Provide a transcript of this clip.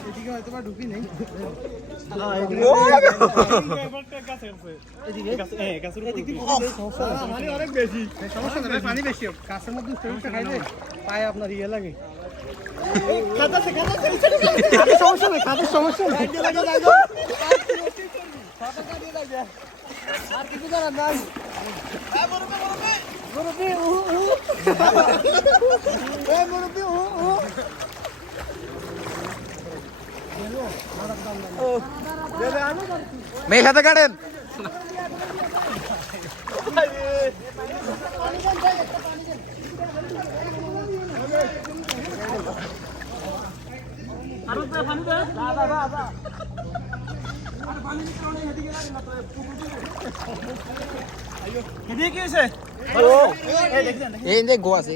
এদিকে হয়তো বা ঢুকি নেই অনেক বেশি সমস্যা নেই পানি বেশি হোক কাছের মধ্যে খাইলে পায়ে আপনার ইয়ে লাগে সমস্যা নেই খাতার সমস্যা নেই আর কিছু করার নাই মেয়ের সাথে কাটেন এই যে গোয়া আছে